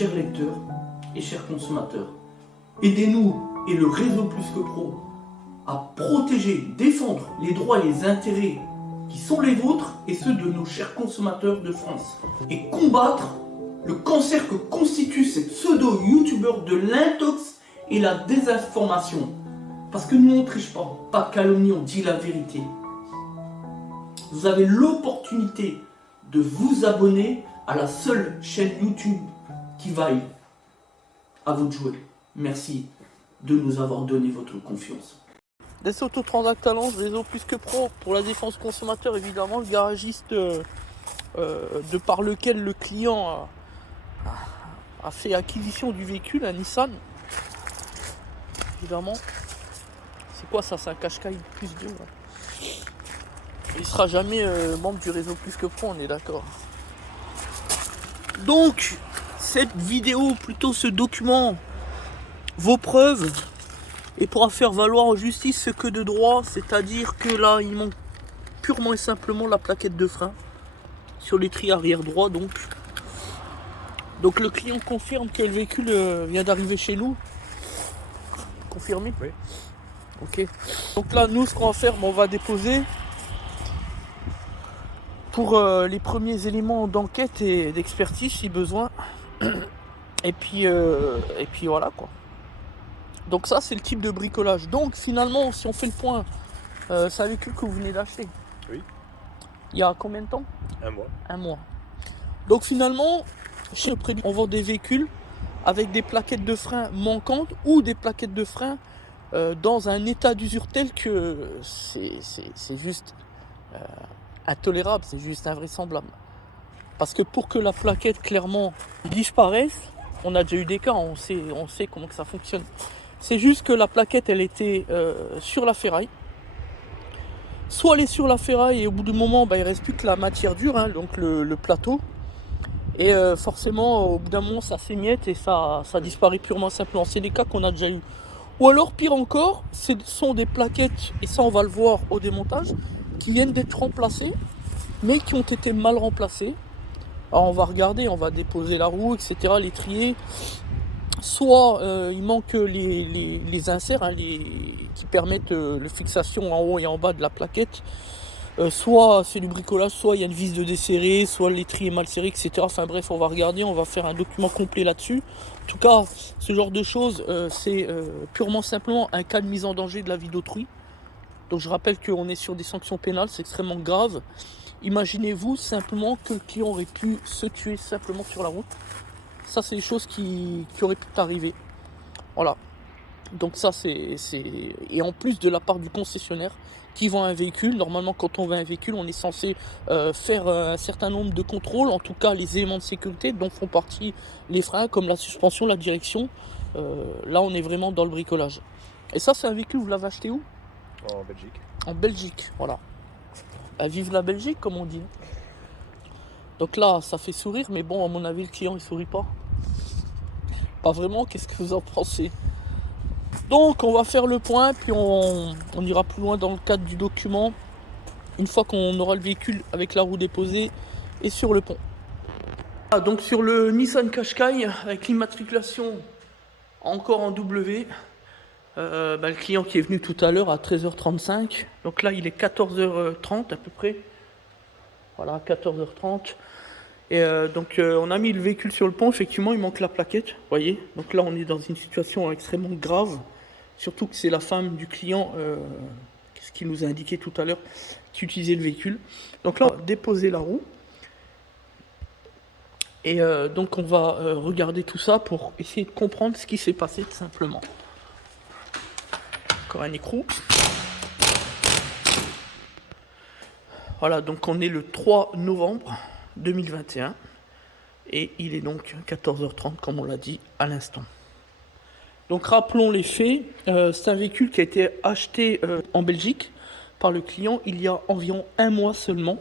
chers lecteurs et chers consommateurs. Aidez-nous et le réseau Plus que Pro à protéger, défendre les droits et les intérêts qui sont les vôtres et ceux de nos chers consommateurs de France. Et combattre le cancer que constituent ces pseudo-youtubeurs de l'intox et la désinformation. Parce que nous on ne triche pas de calomnie, on dit la vérité. Vous avez l'opportunité de vous abonner à la seule chaîne YouTube qui vaille. À vous de jouer. Merci de nous avoir donné votre confiance. Des autotransacts Talence, réseau Plus que Pro pour la défense consommateur, évidemment, le garagiste de par lequel le client a fait acquisition du véhicule, un Nissan. Évidemment. C'est quoi ça? C'est un Qashqai plus 2. Ouais. Il sera jamais membre du réseau Plus que Pro, on est d'accord. Donc, cette vidéo, plutôt ce document, vos preuves, et pourra faire valoir en justice ce que de droit, c'est-à-dire que là, il manque purement et simplement la plaquette de frein sur l'étrier arrière droit. Donc le client confirme que le véhicule vient d'arriver chez nous. Confirmé? Oui. Ok. Donc là, nous, ce qu'on va faire, on va déposer pour les premiers éléments d'enquête et d'expertise si besoin. Et puis voilà quoi. Donc ça, c'est le type de bricolage. Donc finalement, si on fait le point, c'est un véhicule que vous venez d'acheter. Oui. Il y a combien de temps? 1 mois. 1 mois. Donc finalement, chez le prévu, on vend des véhicules avec des plaquettes de frein manquantes ou des plaquettes de frein dans un état d'usure tel que c'est juste intolérable, c'est juste invraisemblable. Parce que pour que la plaquette clairement disparaisse, on a déjà eu des cas, on sait comment que ça fonctionne. C'est juste que la plaquette, elle était sur la ferraille. Soit elle est sur la ferraille et au bout du moment, il ne reste plus que la matière dure, hein, donc le plateau. Et forcément, au bout d'un moment, ça s'émiette et ça disparaît purement simplement. C'est des cas qu'on a déjà eu. Ou alors, pire encore, ce sont des plaquettes, et ça on va le voir au démontage, qui viennent d'être remplacées, mais qui ont été mal remplacées. Alors on va regarder, on va déposer la roue, etc., l'étrier. Soit il manque les inserts qui permettent la fixation en haut et en bas de la plaquette. Soit c'est du bricolage, soit il y a une vis de desserré, soit l'étrier est mal serré, etc. Enfin bref, on va regarder, on va faire un document complet là-dessus. En tout cas, ce genre de choses, c'est purement simplement un cas de mise en danger de la vie d'autrui. Donc je rappelle qu'on est sur des sanctions pénales, c'est extrêmement grave. Imaginez-vous simplement que le client aurait pu se tuer simplement sur la route. Ça, c'est des choses qui auraient pu arriver. Voilà. Donc ça, c'est... Et en plus de la part du concessionnaire qui vend un véhicule, normalement, quand on vend un véhicule, on est censé faire un certain nombre de contrôles, en tout cas les éléments de sécurité dont font partie les freins, comme la suspension, la direction. Là, on est vraiment dans le bricolage. Et ça, c'est un véhicule, vous l'avez acheté où? En Belgique. En Belgique, voilà. Vive la Belgique, comme on dit. Donc là, ça fait sourire, mais bon, à mon avis, le client, il sourit pas. Pas vraiment, qu'est-ce que vous en pensez? Donc, on va faire le point, puis on ira plus loin dans le cadre du document, une fois qu'on aura le véhicule avec la roue déposée et sur le pont. Ah, donc sur le Nissan Qashqai, avec l'immatriculation encore en W, le client qui est venu tout à l'heure à 13h35, donc là il est 14h30 à peu près, voilà 14h30, et on a mis le véhicule sur le pont, effectivement il manque la plaquette, vous voyez, donc là on est dans une situation extrêmement grave, surtout que c'est la femme du client, ce qu'il nous a indiqué tout à l'heure, qui utilisait le véhicule. Donc là on va déposer la roue, et donc on va regarder tout ça pour essayer de comprendre ce qui s'est passé tout simplement. Encore un écrou. Voilà, donc on est le 3 novembre 2021 et il est donc 14h30 comme on l'a dit à l'instant. Donc rappelons les faits, c'est un véhicule qui a été acheté en Belgique par le client il y a environ 1 mois seulement.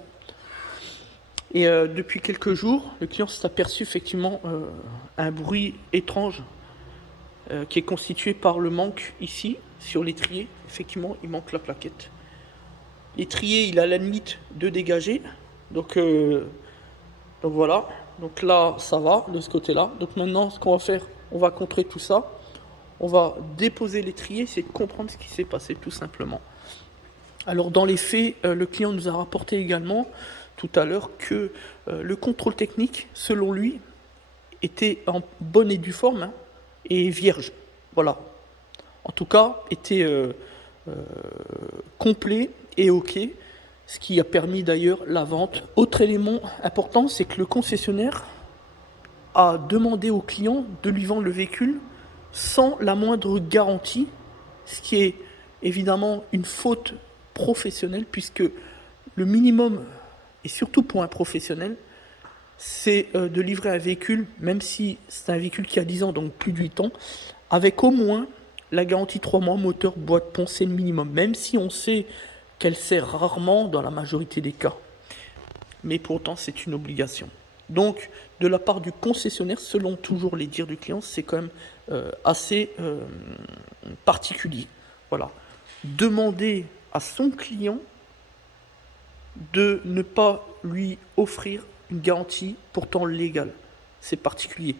Et depuis quelques jours, le client s'est aperçu effectivement un bruit étrange qui est constitué par le manque ici, sur l'étrier. Effectivement, il manque la plaquette. L'étrier, il a la limite de dégager. Donc voilà. Donc là, ça va de ce côté-là. Donc maintenant, ce qu'on va faire, on va contrer tout ça. On va déposer l'étrier, c'est de comprendre ce qui s'est passé tout simplement. Alors dans les faits, le client nous a rapporté également tout à l'heure que le contrôle technique, selon lui, était en bonne et due forme, hein, et vierge. Voilà. En tout cas, était complet et OK, ce qui a permis d'ailleurs la vente. Autre élément important, c'est que le concessionnaire a demandé au client de lui vendre le véhicule sans la moindre garantie, ce qui est évidemment une faute professionnelle, puisque le minimum, et surtout pour un professionnel, c'est de livrer un véhicule, même si c'est un véhicule qui a 10 ans, donc plus de 8 ans, avec au moins la garantie 3 mois, moteur, boîte, pont, c'est le minimum, même si on sait qu'elle sert rarement dans la majorité des cas. Mais pourtant, c'est une obligation. Donc, de la part du concessionnaire, selon toujours les dires du client, c'est quand même assez particulier. Voilà. Demander à son client de ne pas lui offrir une garantie pourtant légale. C'est particulier.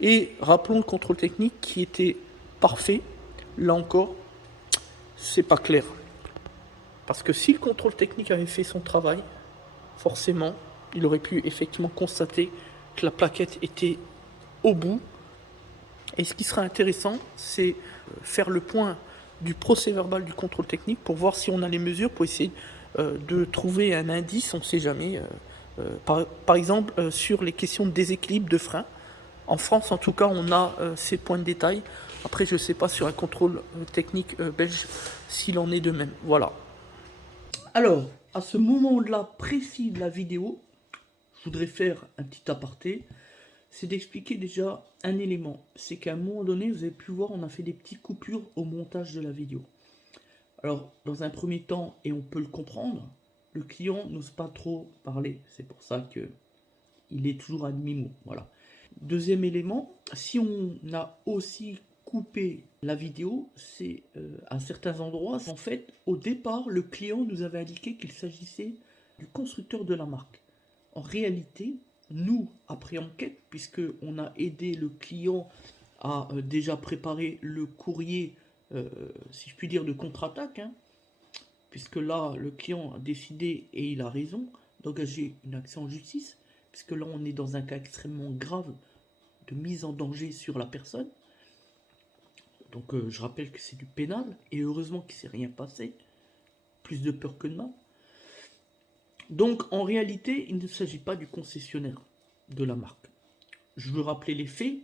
Et rappelons le contrôle technique qui était parfait. Là encore, c'est pas clair. Parce que si le contrôle technique avait fait son travail, forcément, il aurait pu effectivement constater que la plaquette était au bout. Et ce qui sera intéressant, c'est faire le point du procès-verbal du contrôle technique pour voir si on a les mesures pour essayer de trouver un indice, on ne sait jamais, par exemple sur les questions de déséquilibre de frein. En France, en tout cas, on a ces points de détail. Après, je ne sais pas sur un contrôle technique belge s'il en est de même. Voilà. Alors, à ce moment-là précis de la vidéo, je voudrais faire un petit aparté. C'est d'expliquer déjà un élément. C'est qu'à un moment donné, vous avez pu voir, on a fait des petites coupures au montage de la vidéo. Alors, dans un premier temps, et on peut le comprendre, le client n'ose pas trop parler. C'est pour ça qu'il est toujours à demi-mot. Voilà. Deuxième élément, si on a aussi coupé la vidéo, c'est à certains endroits, en fait, au départ, le client nous avait indiqué qu'il s'agissait du constructeur de la marque. En réalité, nous, après enquête, puisqu'on a aidé le client à déjà préparer le courrier, si je puis dire, de contre-attaque, hein, puisque là, le client a décidé, et il a raison, d'engager une action en justice, puisque là, on est dans un cas extrêmement grave de mise en danger sur la personne. Donc, je rappelle que c'est du pénal, et heureusement qu'il ne s'est rien passé, plus de peur que de mal. Donc, en réalité, il ne s'agit pas du concessionnaire de la marque. Je veux rappeler les faits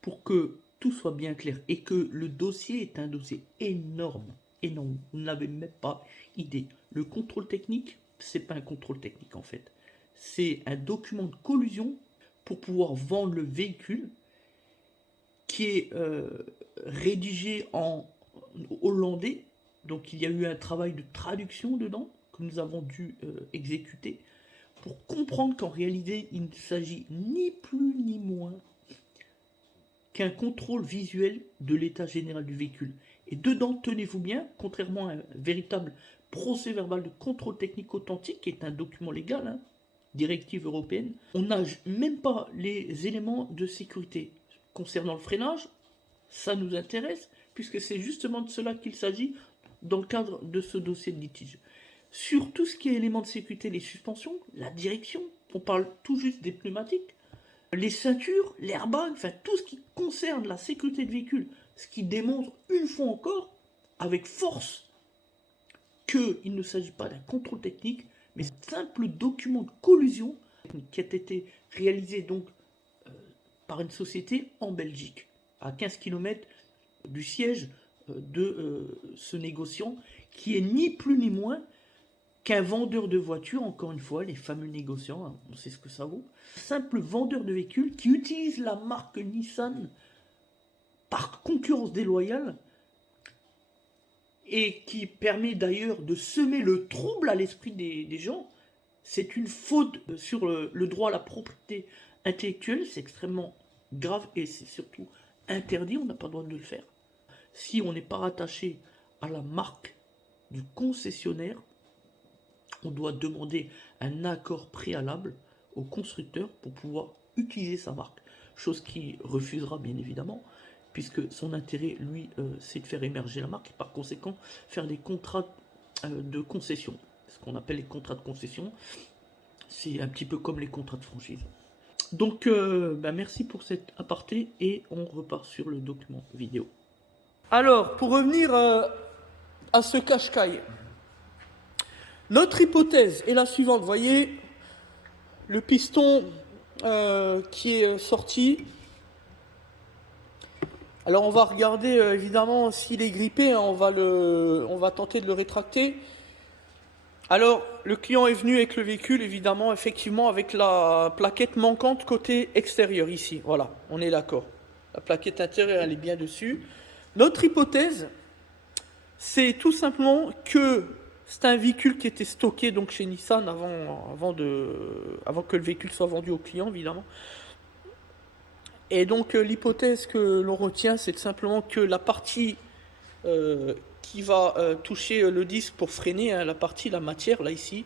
pour que tout soit bien clair et que le dossier est un dossier énorme. Énorme. Vous n'avez même pas idée. Le contrôle technique, c'est pas un contrôle technique en fait. C'est un document de collusion pour pouvoir vendre le véhicule qui est rédigé en hollandais. Donc, il y a eu un travail de traduction dedans que nous avons dû exécuter pour comprendre qu'en réalité, il ne s'agit ni plus ni moins qu'un contrôle visuel de l'état général du véhicule. Et dedans, tenez-vous bien, contrairement à un véritable procès-verbal de contrôle technique authentique, qui est un document légal, hein, directive européenne, on n'a même pas les éléments de sécurité. Concernant le freinage, ça nous intéresse, puisque c'est justement de cela qu'il s'agit dans le cadre de ce dossier de litige. Sur tout ce qui est éléments de sécurité, les suspensions, la direction, on parle tout juste des pneumatiques, les ceintures, l'airbag, enfin tout ce qui concerne la sécurité de véhicule, ce qui démontre une fois encore, avec force, qu'il ne s'agit pas d'un contrôle technique, mais d'un simple document de collusion qui a été réalisé donc par une société en Belgique, à 15 km du siège de ce négociant, qui est ni plus ni moins qu'un vendeur de voitures, encore une fois, les fameux négociants, hein, on sait ce que ça vaut, simple vendeur de véhicules qui utilise la marque Nissan par concurrence déloyale et qui permet d'ailleurs de semer le trouble à l'esprit des gens. C'est une faute sur le droit à la propriété intellectuelle, c'est extrêmement grave et c'est surtout interdit, on n'a pas le droit de le faire. Si on n'est pas rattaché à la marque du concessionnaire, on doit demander un accord préalable au constructeur pour pouvoir utiliser sa marque. Chose qu'il refusera bien évidemment, puisque son intérêt, lui, c'est de faire émerger la marque et par conséquent faire des contrats de concession. Ce qu'on appelle les contrats de concession, c'est un petit peu comme les contrats de franchise. Donc, merci pour cet aparté et on repart sur le document vidéo. Alors, pour revenir à ce Qashqai, notre hypothèse est la suivante. Vous voyez, le piston qui est sorti. Alors, on va regarder évidemment s'il est grippé. Hein, on va tenter de le rétracter. Alors, le client est venu avec le véhicule, évidemment, effectivement, avec la plaquette manquante côté extérieur, ici. Voilà, on est d'accord. La plaquette intérieure, elle est bien dessus. Notre hypothèse, c'est tout simplement que c'est un véhicule qui était stocké donc chez Nissan avant que le véhicule soit vendu au client, évidemment. Et donc, l'hypothèse que l'on retient, c'est tout simplement que la partie qui va toucher le disque pour freiner, hein, la matière, là, ici,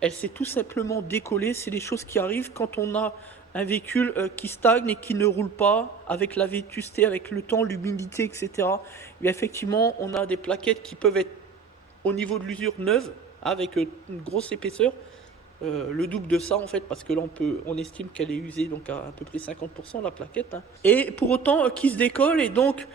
elle s'est tout simplement décollée. C'est des choses qui arrivent quand on a un véhicule qui stagne et qui ne roule pas, avec la vétusté, avec le temps, l'humidité, etc. Et effectivement, on a des plaquettes qui peuvent être au niveau de l'usure neuve, avec une grosse épaisseur, le double de ça en fait, parce que là on estime qu'elle est usée donc à peu près 50% la plaquette. Hein. Et pour autant, qui se décolle et donc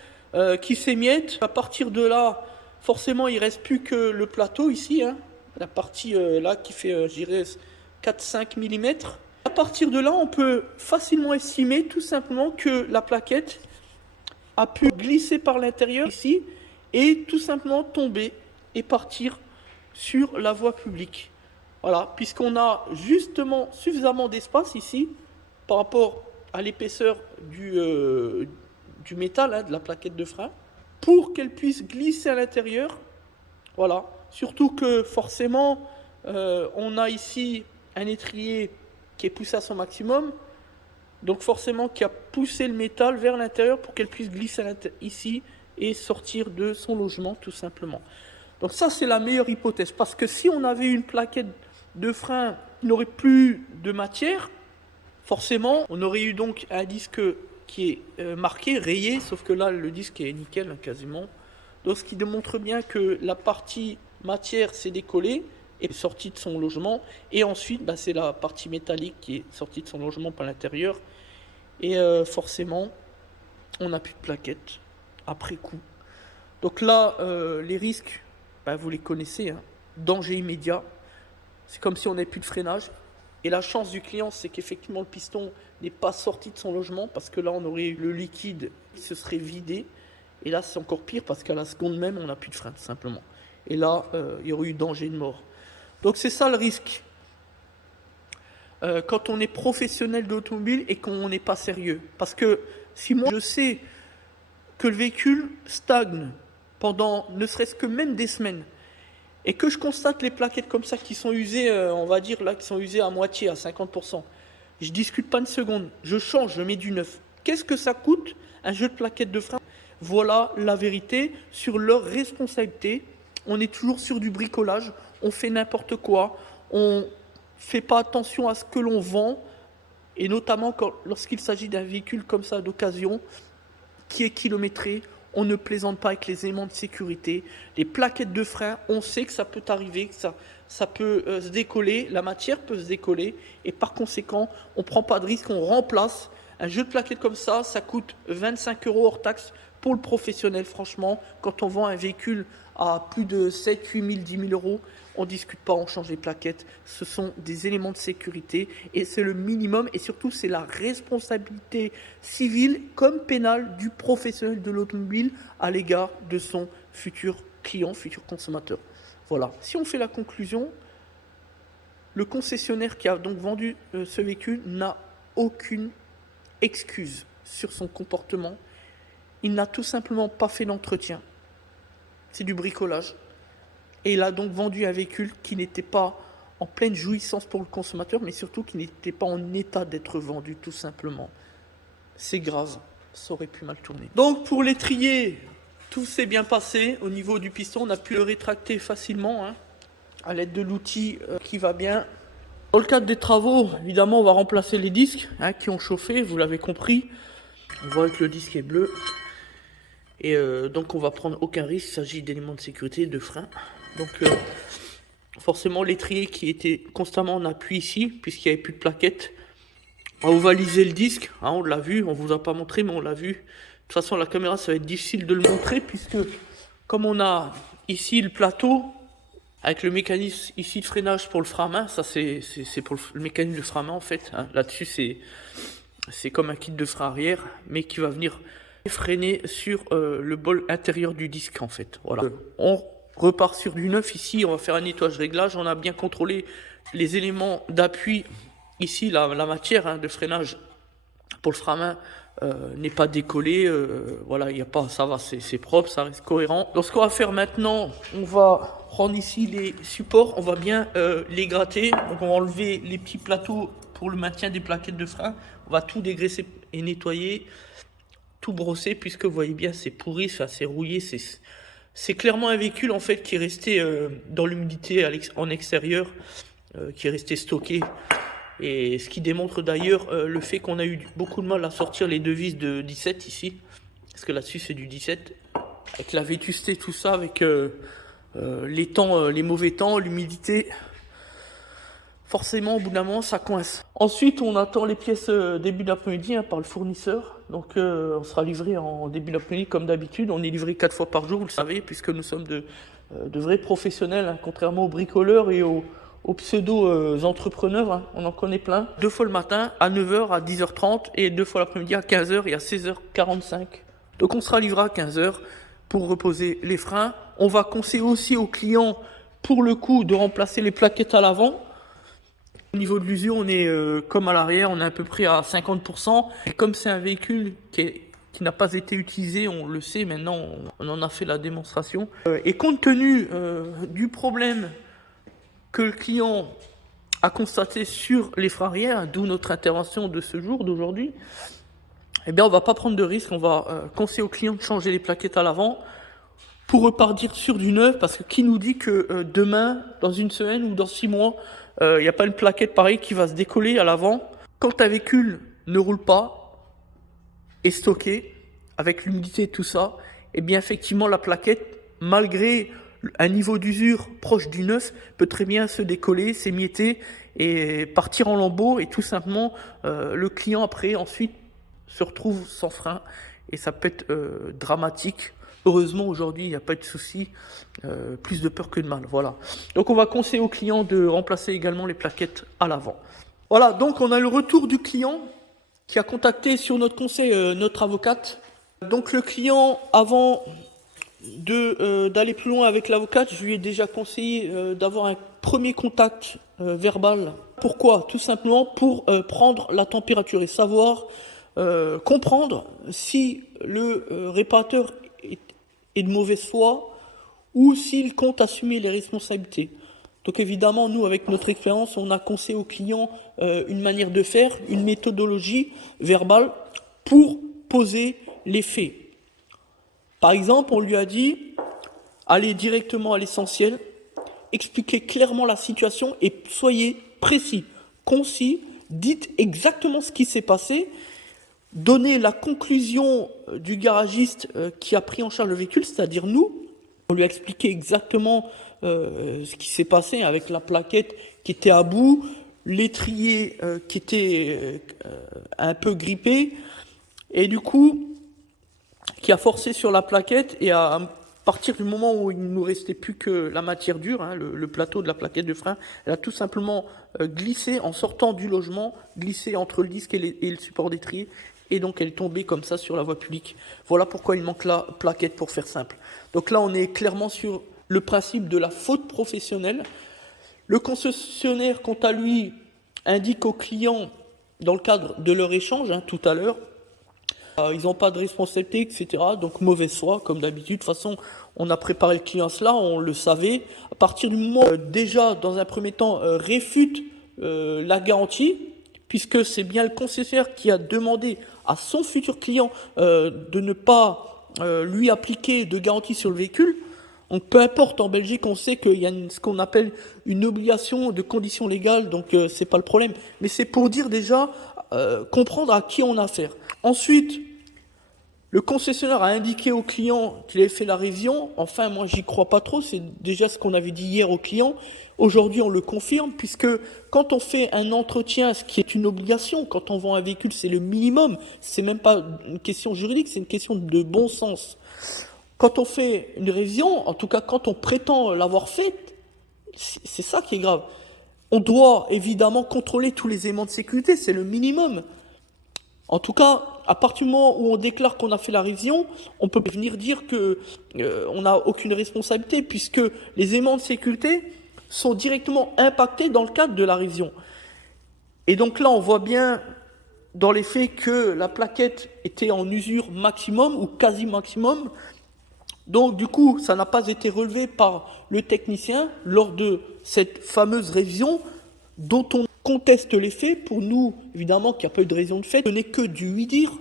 qui s'émiette. À partir de là, forcément, il ne reste plus que le plateau ici, hein, la partie là qui fait, je dirais, 4-5 mm. À partir de là, on peut facilement estimer tout simplement que la plaquette a pu glisser par l'intérieur ici et tout simplement tomber et partir sur la voie publique. Voilà, puisqu'on a justement suffisamment d'espace ici par rapport à l'épaisseur du métal, hein, de la plaquette de frein, pour qu'elle puisse glisser à l'intérieur. Voilà, surtout que forcément, on a ici un étrier qui est poussé à son maximum, donc forcément qui a poussé le métal vers l'intérieur pour qu'elle puisse glisser ici et sortir de son logement tout simplement. Donc ça c'est la meilleure hypothèse, parce que si on avait une plaquette de frein qui n'aurait plus de matière, forcément on aurait eu donc un disque qui est marqué, rayé, sauf que là le disque est nickel hein, quasiment. Donc ce qui démontre bien que la partie matière s'est décollée et est sortie de son logement, et ensuite c'est la partie métallique qui est sortie de son logement par l'intérieur, et forcément on n'a plus de plaquette après coup. Donc là les risques, vous les connaissez, hein. Danger immédiat, c'est comme si on n'avait plus de freinage. Et la chance du client, c'est qu'effectivement le piston n'est pas sorti de son logement, parce que là on aurait eu le liquide qui se serait vidé. Et là c'est encore pire, parce qu'à la seconde même on n'a plus de frein tout simplement. Et là il y aurait eu danger de mort. Donc c'est ça le risque. Quand on est professionnel d'automobile et qu'on n'est pas sérieux. Parce que si moi je sais que le véhicule stagne pendant ne serait-ce que même des semaines, et que je constate les plaquettes comme ça qui sont usées, on va dire là, qui sont usées à moitié, à 50%, je discute pas une seconde, je change, je mets du neuf. Qu'est-ce que ça coûte un jeu de plaquettes de frein? Voilà la vérité sur leur responsabilité. On est toujours sur du bricolage, on fait n'importe quoi, on fait pas attention à ce que l'on vend, et notamment lorsqu'il s'agit d'un véhicule comme ça d'occasion, qui est kilométré. On ne plaisante pas avec les aimants de sécurité. Les plaquettes de frein, on sait que ça peut arriver, que ça peut se décoller, la matière peut se décoller, et par conséquent, on ne prend pas de risque, on remplace. Un jeu de plaquettes comme ça coûte 25 € hors taxe pour le professionnel. Franchement, quand on vend un véhicule à plus de 7, 8 000, 10 000 €, on ne discute pas, on change les plaquettes. Ce sont des éléments de sécurité et c'est le minimum, et surtout c'est la responsabilité civile comme pénale du professionnel de l'automobile à l'égard de son futur client, futur consommateur. Voilà, si on fait la conclusion, le concessionnaire qui a donc vendu ce véhicule n'a aucune excuse sur son comportement. Il n'a tout simplement pas fait l'entretien. C'est du bricolage. Et il a donc vendu un véhicule qui n'était pas en pleine jouissance pour le consommateur, mais surtout qui n'était pas en état d'être vendu, tout simplement. C'est grave, ça aurait pu mal tourner. Donc pour l'étrier, tout s'est bien passé. Au niveau du piston, on a pu le rétracter facilement, hein, à l'aide de l'outil qui va bien. Dans le cadre des travaux, évidemment, on va remplacer les disques qui ont chauffé, vous l'avez compris. On voit que le disque est bleu. Et donc on va prendre aucun risque, il s'agit d'éléments de sécurité, de frein. Donc forcément l'étrier qui était constamment en appui ici, puisqu'il n'y avait plus de plaquettes, a ovalisé le disque, on l'a vu, on vous a pas montré mais on l'a vu. De toute façon la caméra ça va être difficile de le montrer, puisque comme on a ici le plateau, avec le mécanisme ici de freinage pour le frein à main, ça c'est pour le mécanisme de frein à main en fait, là-dessus c'est comme un kit de frein arrière, mais qui va venir freiner sur le bol intérieur du disque en fait. Voilà. On repart sur du neuf ici, on va faire un nettoyage réglage, on a bien contrôlé les éléments d'appui. Ici la matière de freinage pour le frein à main n'est pas décollée, voilà, il y a pas, ça va, c'est propre, ça reste cohérent. Donc ce qu'on va faire maintenant, on va prendre ici les supports, on va bien les gratter, donc on va enlever les petits plateaux pour le maintien des plaquettes de frein, on va tout dégraisser et nettoyer, tout brosser, puisque vous voyez bien c'est pourri, c'est rouillé, c'est clairement un véhicule en fait qui est resté dans l'humidité en extérieur, qui est resté stocké, et ce qui démontre d'ailleurs le fait qu'on a eu beaucoup de mal à sortir les devises de 17 ici, parce que là-dessus c'est du 17, avec la vétusté, tout ça, avec les temps, les mauvais temps, l'humidité. Forcément, au bout d'un moment, ça coince. Ensuite, on attend les pièces début d'après-midi par le fournisseur. Donc, on sera livré en début d'après-midi comme d'habitude. On est livré 4 fois par jour, vous le savez, puisque nous sommes de vrais professionnels, contrairement aux bricoleurs et aux pseudo-entrepreneurs. On en connaît plein. 2 fois le matin, à 9h, à 10h30, et 2 fois l'après-midi, à 15h et à 16h45. Donc, on sera livré à 15h pour reposer les freins. On va conseiller aussi aux clients, pour le coup, de remplacer les plaquettes à l'avant. Au niveau de l'usure, on est comme à l'arrière, on est à peu près à 50%. Et comme c'est un véhicule qui n'a pas été utilisé, on le sait maintenant, on en a fait la démonstration. Et compte tenu du problème que le client a constaté sur les freins arrière, d'où notre intervention de ce jour, d'aujourd'hui, eh bien on va pas prendre de risque, on va conseiller au client de changer les plaquettes à l'avant pour repartir sur du neuf, parce que qui nous dit que demain, dans une semaine ou dans 6 mois, il n'y a pas une plaquette pareille qui va se décoller à l'avant. Quand un véhicule ne roule pas, est stocké, avec l'humidité et tout ça, et bien effectivement la plaquette, malgré un niveau d'usure proche du neuf, peut très bien se décoller, s'émietter et partir en lambeaux, et tout simplement le client après ensuite se retrouve sans frein, et ça peut être dramatique. Heureusement, aujourd'hui, il n'y a pas de souci, plus de peur que de mal, voilà. Donc, on va conseiller au client de remplacer également les plaquettes à l'avant. Voilà, donc on a le retour du client qui a contacté sur notre conseil notre avocate. Donc, le client, avant d'aller plus loin avec l'avocate, je lui ai déjà conseillé d'avoir un premier contact verbal. Pourquoi ? Tout simplement pour prendre la température et savoir, comprendre si le réparateur est de mauvaise foi ou s'il compte assumer les responsabilités. Donc évidemment, nous, avec notre expérience, on a conseillé aux clients une manière de faire, une méthodologie verbale pour poser les faits. Par exemple, on lui a dit, allez directement à l'essentiel, expliquez clairement la situation et soyez précis, concis, dites exactement ce qui s'est passé, donnez la conclusion du garagiste qui a pris en charge le véhicule, c'est-à-dire nous. On lui a expliqué exactement ce qui s'est passé avec la plaquette qui était à bout, l'étrier qui était un peu grippé, et du coup, qui a forcé sur la plaquette, et à partir du moment où il ne nous restait plus que la matière dure, le plateau de la plaquette de frein, elle a tout simplement glissé en sortant du logement, glissé entre le disque et le support d'étrier, et donc elle est tombée comme ça sur la voie publique. Voilà pourquoi il manque la plaquette, pour faire simple. Donc là, on est clairement sur le principe de la faute professionnelle. Le concessionnaire, quant à lui, indique aux clients, dans le cadre de leur échange, tout à l'heure, ils n'ont pas de responsabilité, etc. Donc mauvaise foi, comme d'habitude. De toute façon, on a préparé le client à cela, on le savait. À partir du moment où, déjà, dans un premier temps, réfute la garantie, puisque c'est bien le concessionnaire qui a demandé à son futur client de ne pas lui appliquer de garantie sur le véhicule, Donc peu importe, en Belgique, on sait qu'il y a ce qu'on appelle une obligation de conditions légales, donc c'est pas le problème. Mais c'est pour dire déjà, comprendre à qui on a affaire. Ensuite, le concessionnaire a indiqué au client qu'il avait fait la révision. Enfin, moi, j'y crois pas trop. C'est déjà ce qu'on avait dit hier au client. Aujourd'hui, on le confirme, puisque quand on fait un entretien, ce qui est une obligation, quand on vend un véhicule, c'est le minimum. C'est même pas une question juridique, c'est une question de bon sens. Quand on fait une révision, en tout cas quand on prétend l'avoir faite, c'est ça qui est grave. On doit évidemment contrôler tous les éléments de sécurité, c'est le minimum. En tout cas, à partir du moment où on déclare qu'on a fait la révision, on peut venir dire que on n'a aucune responsabilité, puisque les éléments de sécurité sont directement impactés dans le cadre de la révision. Et donc là, on voit bien dans les faits que la plaquette était en usure maximum ou quasi maximum. Donc du coup, ça n'a pas été relevé par le technicien lors de cette fameuse révision dont on conteste les faits. Pour nous, évidemment, qu'il n'y a pas eu de raison de fait, ce n'est que du oui-dire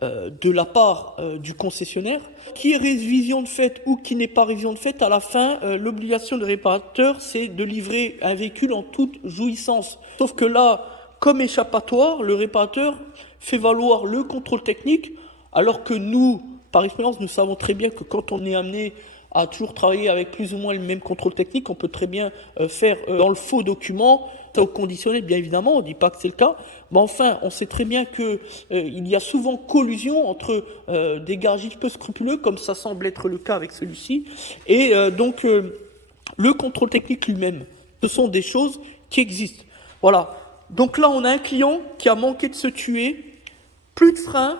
de la part du concessionnaire. Qui est révision de fait ou qui n'est pas révision de fait, à la fin, l'obligation du réparateur, c'est de livrer un véhicule en toute jouissance. Sauf que là, comme échappatoire, le réparateur fait valoir le contrôle technique, alors que nous, par expérience, nous savons très bien que quand on est amené à toujours travailler avec plus ou moins le même contrôle technique, on peut très bien faire dans le faux document, au conditionnel bien évidemment, on ne dit pas que c'est le cas, mais enfin, on sait très bien qu'il y a souvent collusion entre des garagistes peu scrupuleux, comme ça semble être le cas avec celui-ci, et donc le contrôle technique lui-même. Ce sont des choses qui existent. Voilà. Donc là, on a un client qui a manqué de se tuer, plus de frein,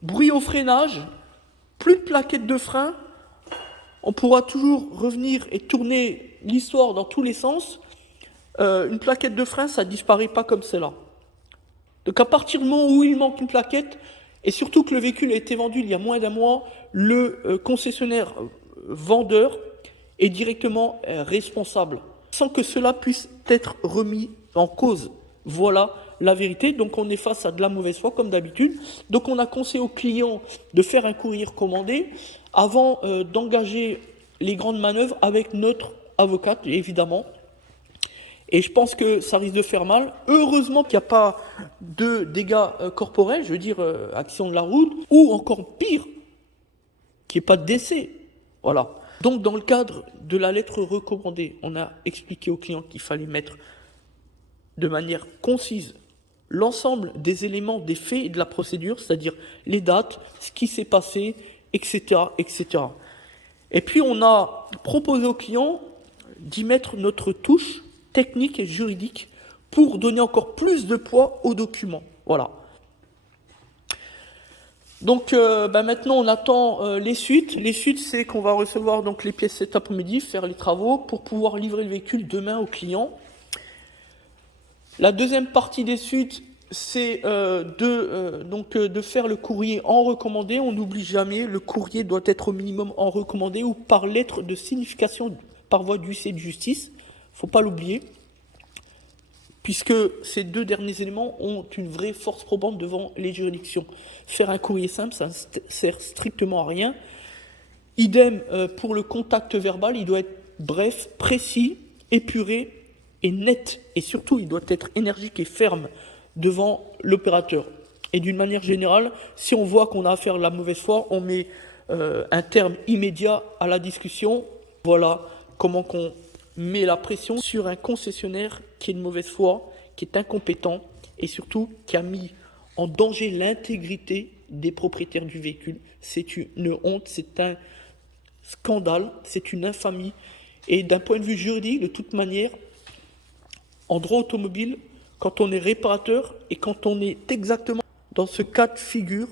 bruit au freinage, plus de plaquettes de frein. On pourra toujours revenir et tourner l'histoire dans tous les sens. Une plaquette de frein, ça ne disparaît pas comme celle-là. Donc à partir du moment où il manque une plaquette, et surtout que le véhicule a été vendu il y a moins d'un mois, le concessionnaire vendeur est directement responsable, sans que cela puisse être remis en cause. Voilà la vérité. Donc on est face à de la mauvaise foi comme d'habitude. Donc on a conseillé au client de faire un courrier recommandé avant d'engager les grandes manœuvres avec notre avocate, évidemment. Et je pense que ça risque de faire mal. Heureusement qu'il n'y a pas de dégâts corporels, je veux dire accident de la route, ou encore pire, qu'il n'y ait pas de décès. Voilà. Donc dans le cadre de la lettre recommandée, on a expliqué au client qu'il fallait mettre de manière concise l'ensemble des éléments, des faits et de la procédure, c'est-à-dire les dates, ce qui s'est passé, etc., etc. Et puis on a proposé au client d'y mettre notre touche technique et juridique pour donner encore plus de poids au document. Voilà. Donc maintenant on attend les suites. Les suites, c'est qu'on va recevoir donc les pièces cet après-midi, faire les travaux pour pouvoir livrer le véhicule demain au client. La deuxième partie des suites, c'est de faire le courrier en recommandé. On n'oublie jamais, le courrier doit être au minimum en recommandé ou par lettre de signification par voie d'huissier de justice. Il ne faut pas l'oublier, puisque ces deux derniers éléments ont une vraie force probante devant les juridictions. Faire un courrier simple, ça ne sert strictement à rien. Idem pour le contact verbal, il doit être bref, précis, épuré et net. Et surtout, il doit être énergique et ferme devant l'opérateur. Et d'une manière générale, si on voit qu'on a affaire à la mauvaise foi, on met un terme immédiat à la discussion. Voilà comment qu'on met la pression sur un concessionnaire qui est de mauvaise foi, qui est incompétent et surtout qui a mis en danger l'intégrité des propriétaires du véhicule. C'est une honte, c'est un scandale, c'est une infamie. Et d'un point de vue juridique, de toute manière, en droit automobile, quand on est réparateur et quand on est exactement dans ce cas de figure,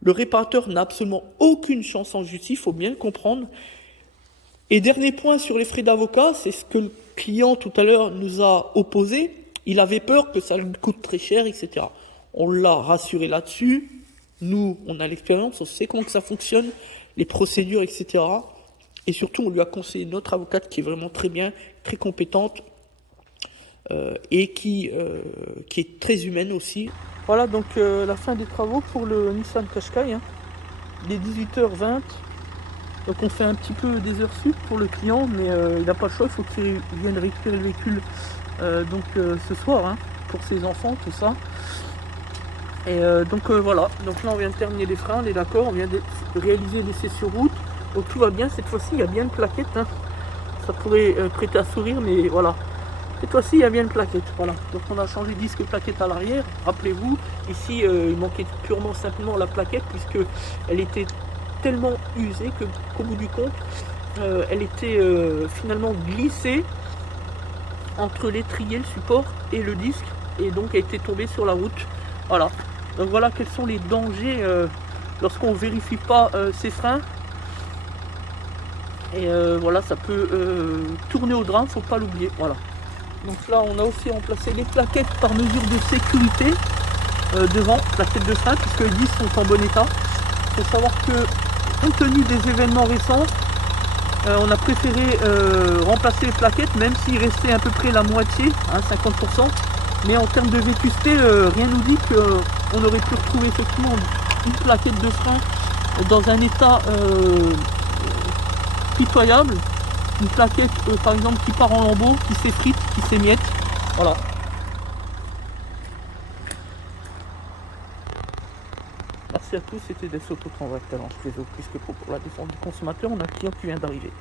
le réparateur n'a absolument aucune chance en justice, il faut bien le comprendre. Et dernier point sur les frais d'avocat, c'est ce que le client tout à l'heure nous a opposé. Il avait peur que ça lui coûte très cher, etc. On l'a rassuré là-dessus. Nous, on a l'expérience, on sait comment que ça fonctionne, les procédures, etc. Et surtout, on lui a conseillé notre avocate qui est vraiment très bien, très compétente et qui est très humaine aussi. Voilà donc la fin des travaux pour le Nissan Qashqai. Il est 18h20. Donc on fait un petit peu des heures sup pour le client, mais il n'a pas le choix, il faut qu'il vienne récupérer le véhicule ce soir, hein, pour ses enfants, tout ça. Et donc voilà, donc là on vient de terminer les freins, on est d'accord, on vient de réaliser l'essai sur route. Donc tout va bien, cette fois-ci il y a bien une plaquette, hein. Ça pourrait prêter à sourire, mais voilà. Cette fois-ci il y a bien une plaquette, voilà. Donc on a changé disque plaquette à l'arrière, rappelez-vous, ici il manquait purement simplement la plaquette, puisque elle était tellement usée qu'au bout du compte, elle était finalement glissée entre l'étrier, le support et le disque, et donc elle était tombée sur la route. Voilà. Donc voilà quels sont les dangers lorsqu'on ne vérifie pas ses freins. Et voilà, ça peut tourner au drame, faut pas l'oublier. Voilà. Donc là, on a aussi remplacé les plaquettes par mesure de sécurité devant, plaquettes de frein, puisque les disques sont en bon état. Il faut savoir que, compte tenu des événements récents, on a préféré remplacer les plaquettes, même s'il restait à peu près la moitié, hein, 50%. Mais en termes de vétusté, rien nous dit qu'on aurait pu retrouver effectivement une plaquette de frein dans un état pitoyable. Une plaquette par exemple qui part en lambeaux, qui s'effrite, qui s'émiette. Voilà. Merci à tous, c'était des Autotransacteurs, puisque pour la défense du consommateur, on a un client qui vient d'arriver.